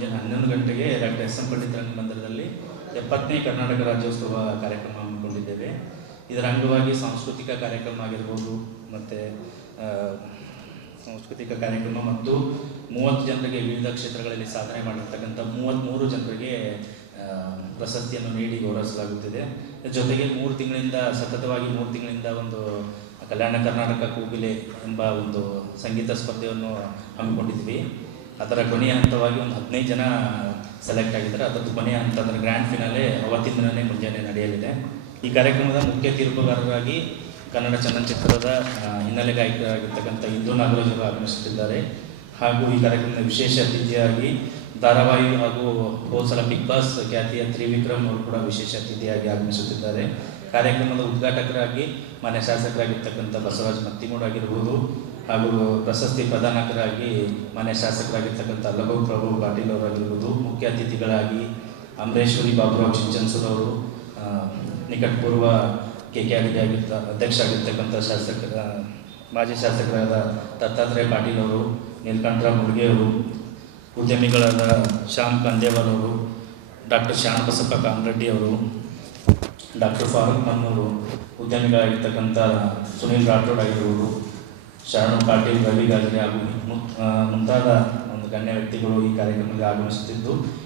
ಮುಂಜಾನೆ ಹನ್ನೊಂದು ಗಂಟೆಗೆ ಡಾಕ್ಟರ್ ಎಸ್ ಎಂ ಪಂಡಿತ್ ರಂಗಮಂದಿರದಲ್ಲಿ ಎಪ್ಪತ್ತನೇ ಕರ್ನಾಟಕ ರಾಜ್ಯೋತ್ಸವ ಕಾರ್ಯಕ್ರಮ ಹಮ್ಮಿಕೊಂಡಿದ್ದೇವೆ ಇದರ ಅಂಗವಾಗಿ ಸಾಂಸ್ಕೃತಿಕ ಕಾರ್ಯಕ್ರಮ ಆಗಿರ್ಬೋದು, ಮತ್ತು ಸಾಂಸ್ಕೃತಿಕ ಕಾರ್ಯಕ್ರಮ ಮತ್ತು ಮೂವತ್ತು ಜನರಿಗೆ ವಿವಿಧ ಕ್ಷೇತ್ರಗಳಲ್ಲಿ ಸಾಧನೆ ಮಾಡಿರ್ತಕ್ಕಂಥ ಮೂವತ್ತ್ಮೂರು ಜನರಿಗೆ ಪ್ರಶಸ್ತಿಯನ್ನು ನೀಡಿ ಗೌರವಿಸಲಾಗುತ್ತಿದೆ. ಜೊತೆಗೆ ಮೂರು ತಿಂಗಳಿಂದ, ಸತತವಾಗಿ ಮೂರು ತಿಂಗಳಿಂದ ಒಂದು ಕಲ್ಯಾಣ ಕರ್ನಾಟಕ ಕೋಗಿಲೆ ಎಂಬ ಒಂದು ಸಂಗೀತ ಸ್ಪರ್ಧೆಯನ್ನು ಹಮ್ಮಿಕೊಂಡಿದ್ವಿ ಅದರ ಕೊನೆಯ ಹಂತವಾಗಿ ಒಂದು ಹದಿನೈದು ಜನ ಸೆಲೆಕ್ಟ್ ಆಗಿದ್ದಾರೆ. ಅದರದ್ದು ಕೊನೆಯ ಹಂತ ಅದರ ಗ್ರ್ಯಾಂಡ್ ಫಿನಾಲೆ ಅವತ್ತಿನ ದಿನವೇ ಮುಂಜಾನೆ ನಡೆಯಲಿದೆ. ಈ ಕಾರ್ಯಕ್ರಮದ ಮುಖ್ಯ ತೀರ್ಪುಗಾರರಾಗಿ ಕನ್ನಡ ಚಲನಚಿತ್ರದ ಹಿನ್ನೆಲೆ ಗಾಯಕರಾಗಿರ್ತಕ್ಕಂಥ ಇಂದು ನಾಗರಾಜ್ ಅವರು ಆಗಮಿಸುತ್ತಿದ್ದಾರೆ. ಹಾಗೂ ಈ ಕಾರ್ಯಕ್ರಮದ ವಿಶೇಷ ಅತಿಥಿಯಾಗಿ ಧಾರಾವಾಹಿ ಹಾಗೂ ಹೋದ ಸಲ ಬಿಗ್ ಬಾಸ್ ಖ್ಯಾತಿಯ ತ್ರಿವಿಕ್ರಮ್ ಅವರು ಕೂಡ ವಿಶೇಷ ಅತಿಥಿಯಾಗಿ ಆಗಮಿಸುತ್ತಿದ್ದಾರೆ. ಕಾರ್ಯಕ್ರಮದ ಉದ್ಘಾಟಕರಾಗಿ ಮನೆ ಶಾಸಕರಾಗಿರ್ತಕ್ಕಂಥ ಬಸವರಾಜ್ ಮತ್ತಿಮೂಡ್ ಆಗಿರ್ಬೋದು ಹಾಗೂ ಪ್ರಶಸ್ತಿ ಪ್ರದಾನಕರಾಗಿ ಮಾನ್ಯ ಶಾಸಕರಾಗಿರ್ತಕ್ಕಂಥ ಲಘು ಪ್ರಭು ಪಾಟೀಲ್ ಅವರಾಗಿರ್ಬೋದು ಮುಖ್ಯ ಅತಿಥಿಗಳಾಗಿ ಅಮರೇಶ್ವರಿ ಬಾಬುರಾವ್ ಚಿಂಚನ್ಸೂರ್ ಅವರು ಆ, ನಿಕಟಪೂರ್ವ ಕೆ ಕೆ ಆರ್ಗೆ ಆಗಿರ್ತ ಅಧ್ಯಕ್ಷ ಆಗಿರ್ತಕ್ಕಂಥ ಶಾಸಕ ಮಾಜಿ ಶಾಸಕರಾದ ದತ್ತಾತ್ರೇಯ ಪಾಟೀಲ್ ಅವರು ನೀಲಕಂಠರಾವ್ ಮುಡ್ಗೆ ಅವರು ಉದ್ಯಮಿಗಳಾದ ಶ್ಯಾಮ್ ಕಂದೇವಾಲ್ ಅವರು ಡಾಕ್ಟರ್ ಶಾಣಬಸಪ್ಪ ಕಾಮರೆಡ್ಡಿ ಅವರು ಡಾಕ್ಟರ್ ಫಾರೂಕ್ ಮನ್ನೂರು ಉದ್ಯಮಿಗಳಾಗಿರ್ತಕ್ಕಂಥ ಸುನೀಲ್ ರಾಠೋಡ್ ಆಗಿರುವುದು ಶರಣು ಪಾಟೀಲ್ ರವಿ ಹಾಗೂ ಮುಂತಾದ ಒಂದು ಗಣ್ಯ ವ್ಯಕ್ತಿಗಳು ಈ ಕಾರ್ಯಕ್ರಮಕ್ಕೆ ಆಗಮಿಸುತ್ತಿದ್ದು